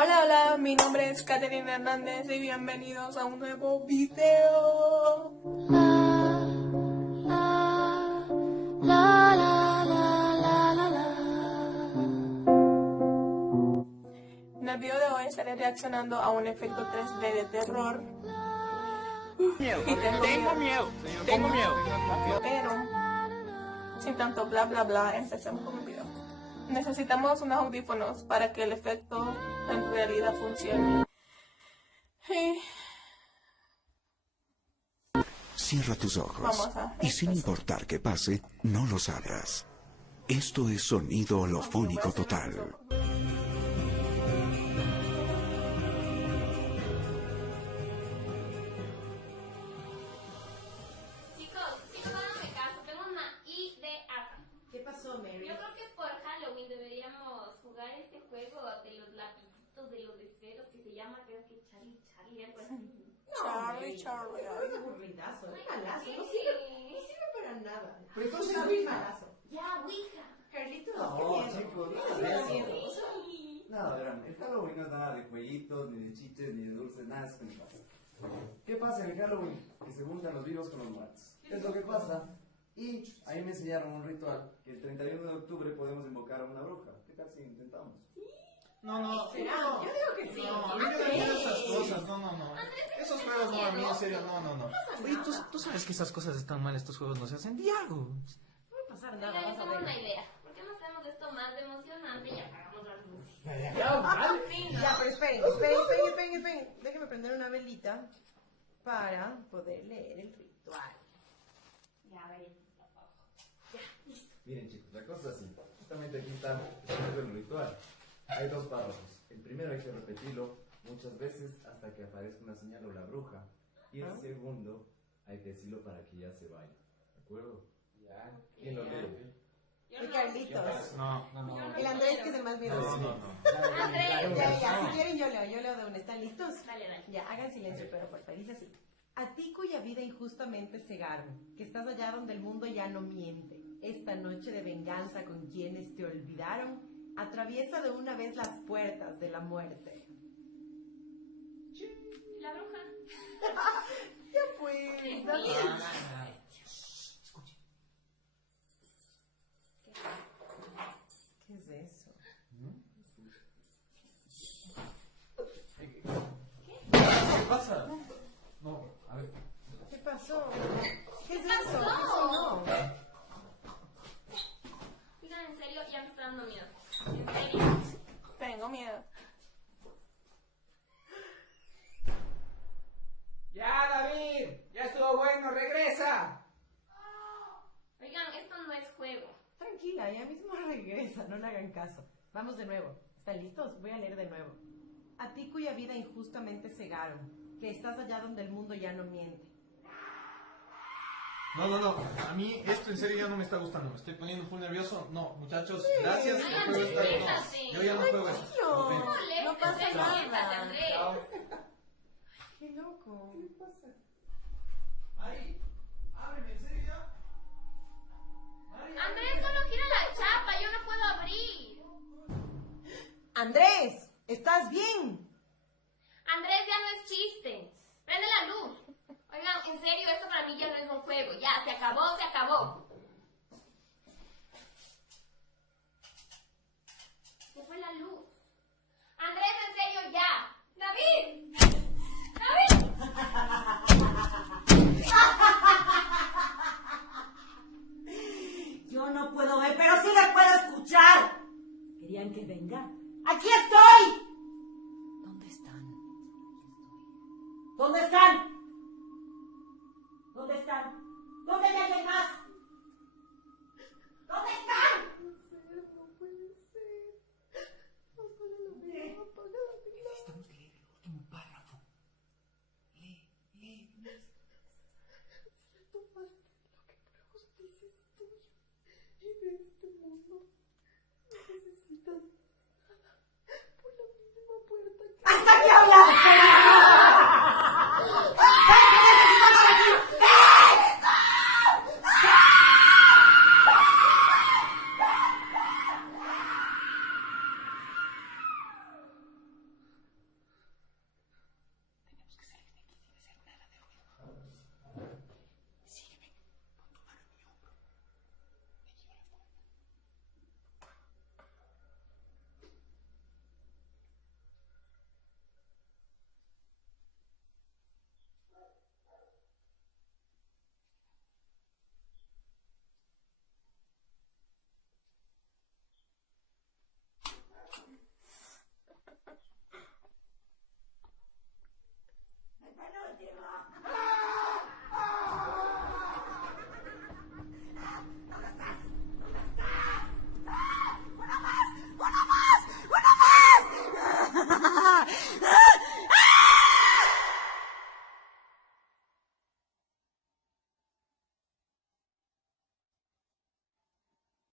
Hola, hola, mi nombre es Caterina Hernández y bienvenidos a un nuevo video. En el video de hoy estaré reaccionando a un efecto 3D de terror. Y tengo miedo. Pero, sin tanto bla bla bla, empecemos con el video. Necesitamos unos audífonos para que el efecto en realidad funcione. Cierra tus ojos Vamos a y sin importar qué pase, no los abras. Esto es sonido holofónico total. Chicos, háganme caso, tengo una idea. ¿Qué pasó, Mary? Yo creo que por Halloween deberíamos jugar este juego de los lapicitos, de los deseos, que se llama, creo que Charlie, algo así. Charlie. Es aburridazo, es malazo, ¿Qué? no sirve para nada. Pero entonces es Ouija. malazo. Ya, Ouija. Carlitos, No, qué miedo. chicos, no Sí, hagan da eso. miedo. No, verán, el Halloween no es nada de jueguitos, ni de chiches, ni de dulces, nada de eso que pasa. ¿Qué pasa en el Halloween? Que se juntan los vivos con los muertos. Es lo que pasa. Y ahí me enseñaron un ritual, que el 31 de octubre podemos invocar a una bruja. ¿Qué tal si intentamos? No, ¿Será? no. Yo digo que sí. No, a mí me dan miedo esas cosas, no. Esos juegos no, a mí en serio, no. Oye, tú sabes que esas cosas están mal, estos juegos no se hacen, Diago. No va a pasar nada, Oigan, vas a tengo una ver. idea. ¿Por qué no hacemos esto más emocionante y apagamos las luces? Ya, pero esperen. Déjenme prender una velita para poder leer el ritual. Ya, a ver. Miren chicos, la cosa es así. Justamente aquí está escrito el ritual. Hay dos párrafos. El primero hay que repetirlo muchas veces hasta que aparezca una señal o la bruja. Y el segundo hay que decirlo para que ya se vaya. ¿De acuerdo? Ya. ¿Quién lo lee? El Carlitos. No. El Andrés, que es el más miedoso. No. Andrés. Ya, si quieren yo leo de una. ¿Están listos? Dale. Ya, hagan silencio, pero por favor, dice así. A ti cuya vida injustamente cegaron, que estás allá donde el mundo ya no miente, esta noche de venganza con quienes te olvidaron, atraviesa de una vez las puertas de la muerte. La bruja. Ya pues, está bien. ¿Qué es eso? ¿Qué pasa? No, a ver. ¿Qué pasó? ¿Qué es eso? ¿Qué sonó? Oigan, en serio, ya me está dando miedo. En serio. Tengo miedo. Ya, David, ya estuvo bueno, regresa. Oigan, esto no es juego. Tranquila, ya mismo regresa, no le hagan caso. Vamos de nuevo. ¿Están listos? Voy a leer de nuevo. A ti cuya vida injustamente cegaron, que estás allá donde el mundo ya no miente. No. A mí esto en serio ya no me está gustando. Me estoy poniendo full nervioso. No, muchachos, gracias. El Oigan, juego está bien. relájate. No, yo ya no juego eso. Tranquilo. Ok. No pasa Siéntate, nada. Andrés. Qué loco. ¿Qué pasa? Mari, ábreme, ¿en serio ya? Mari, Andrés, solo gira la chapa, yo no puedo abrir. Andrés, ¿estás bien? Andrés, ya no es chiste. Prende la luz. Oigan, en serio, esto para mí ya no es un juego. Ya, se acabó. Se fue la luz. Andrés, en serio, ya. David. Yo no puedo ver, pero sí les puedo escuchar. ¿Querían que venga? ¡Aquí estoy! ¿Dónde están? ¿Dónde están? ¿Dónde están? ¿Dónde hay alguien más? ¿Dónde están? Necesitamos leer el último párrafo. Lee. ¡Hasta que hablaste! tierra.